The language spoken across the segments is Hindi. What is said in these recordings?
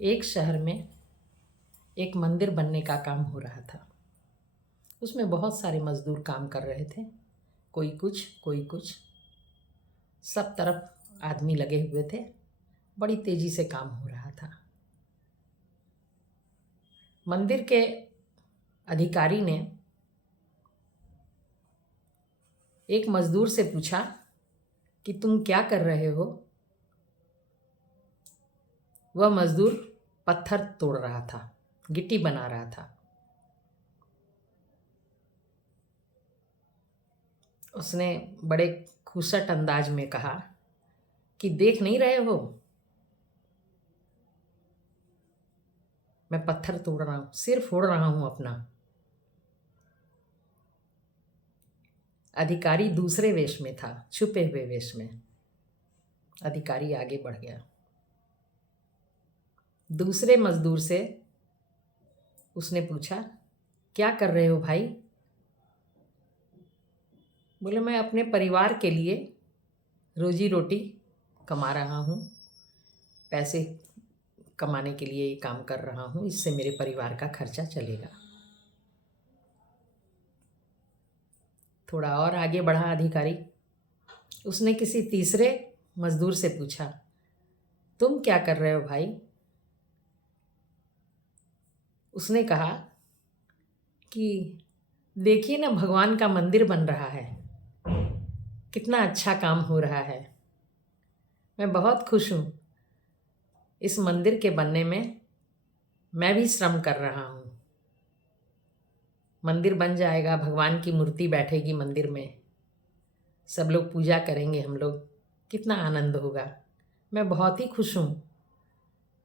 एक शहर में एक मंदिर बनने का काम हो रहा था। उसमें बहुत सारे मज़दूर काम कर रहे थे, कोई कुछ। सब तरफ आदमी लगे हुए थे। बड़ी तेज़ी से काम हो रहा था। मंदिर के अधिकारी ने एक मज़दूर से पूछा कि तुम क्या कर रहे हो? वह मज़दूर पत्थर तोड़ रहा था, गिट्टी बना रहा था। उसने बड़े खुसट अंदाज में कहा कि देख नहीं रहे हो, मैं पत्थर तोड़ रहा हूँ, सिर फोड़ रहा हूँ अपना। अधिकारी दूसरे वेश में था, छुपे हुए वेश में। अधिकारी आगे बढ़ गया। दूसरे मजदूर से उसने पूछा, क्या कर रहे हो भाई? बोले, मैं अपने परिवार के लिए रोजी रोटी कमा रहा हूँ, पैसे कमाने के लिए ये काम कर रहा हूँ, इससे मेरे परिवार का खर्चा चलेगा। थोड़ा और आगे बढ़ा अधिकारी। उसने किसी तीसरे मजदूर से पूछा, तुम क्या कर रहे हो भाई? उसने कहा कि देखिए ना, भगवान का मंदिर बन रहा है, कितना अच्छा काम हो रहा है, मैं बहुत खुश हूँ। इस मंदिर के बनने में मैं भी श्रम कर रहा हूँ। मंदिर बन जाएगा, भगवान की मूर्ति बैठेगी मंदिर में, सब लोग पूजा करेंगे, हम लोग, कितना आनंद होगा। मैं बहुत ही खुश हूँ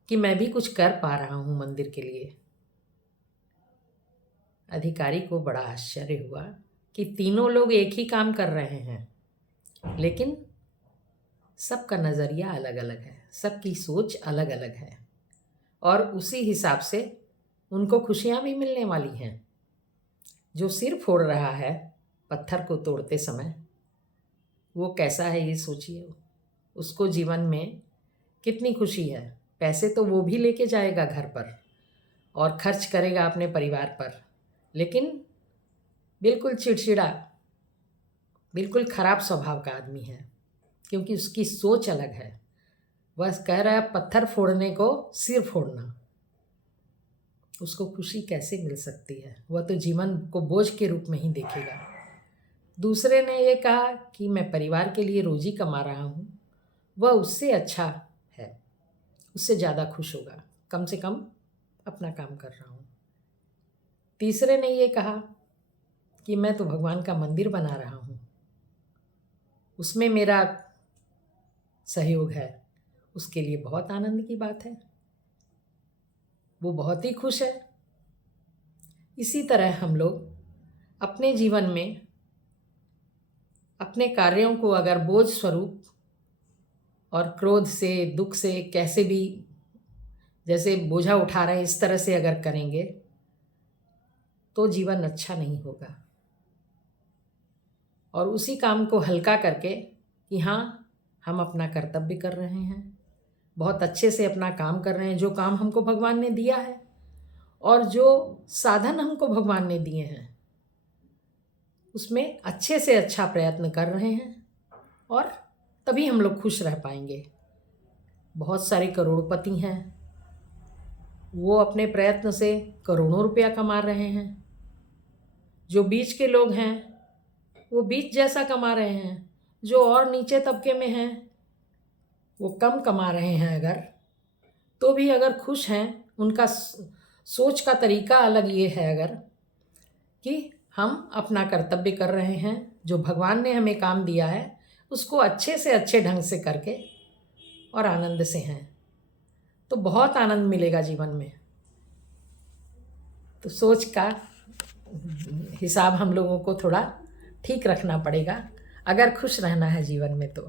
कि मैं भी कुछ कर पा रहा हूँ मंदिर के लिए। अधिकारी को बड़ा आश्चर्य हुआ कि तीनों लोग एक ही काम कर रहे हैं, लेकिन सबका नज़रिया अलग अलग है, सबकी सोच अलग अलग है, और उसी हिसाब से उनको खुशियाँ भी मिलने वाली हैं। जो सिर फोड़ रहा है पत्थर को तोड़ते समय, वो कैसा है ये सोचिए। उसको जीवन में कितनी खुशी है। पैसे तो वो भी लेके जाएगा घर पर और खर्च करेगा अपने परिवार पर, लेकिन बिल्कुल चिड़चिड़ा, बिल्कुल खराब स्वभाव का आदमी है, क्योंकि उसकी सोच अलग है। वह कह रहा है पत्थर फोड़ने को सिर फोड़ना। उसको खुशी कैसे मिल सकती है? वह तो जीवन को बोझ के रूप में ही देखेगा। दूसरे ने ये कहा कि मैं परिवार के लिए रोजी कमा रहा हूँ, वह उससे अच्छा है, उससे ज़्यादा खुश होगा, कम से कम अपना काम कर रहा हूँ। तीसरे ने ये कहा कि मैं तो भगवान का मंदिर बना रहा हूँ, उसमें मेरा सहयोग है, उसके लिए बहुत आनंद की बात है, वो बहुत ही खुश है। इसी तरह हम लोग अपने जीवन में अपने कार्यों को अगर बोझ स्वरूप और क्रोध से, दुख से, कैसे भी जैसे बोझा उठा रहे हैं इस तरह से अगर करेंगे तो जीवन अच्छा नहीं होगा। और उसी काम को हल्का करके कि हाँ, हम अपना कर्तव्य कर रहे हैं, बहुत अच्छे से अपना काम कर रहे हैं, जो काम हमको भगवान ने दिया है और जो साधन हमको भगवान ने दिए हैं उसमें अच्छे से अच्छा प्रयत्न कर रहे हैं, और तभी हम लोग खुश रह पाएंगे। बहुत सारे करोड़पति हैं, वो अपने प्रयत्न से करोड़ों रुपया कमा रहे हैं। जो बीच के लोग हैं वो बीच जैसा कमा रहे हैं। जो और नीचे तबके में हैं वो कम कमा रहे हैं अगर, तो भी अगर खुश हैं। उनका सोच का तरीका अलग ये है अगर, कि हम अपना कर्तव्य कर रहे हैं, जो भगवान ने हमें काम दिया है उसको अच्छे से अच्छे ढंग से करके और आनंद से हैं, तो बहुत आनंद मिलेगा जीवन में। तो सोच का हिसाब हम लोगों को थोड़ा ठीक रखना पड़ेगा अगर खुश रहना है जीवन में तो।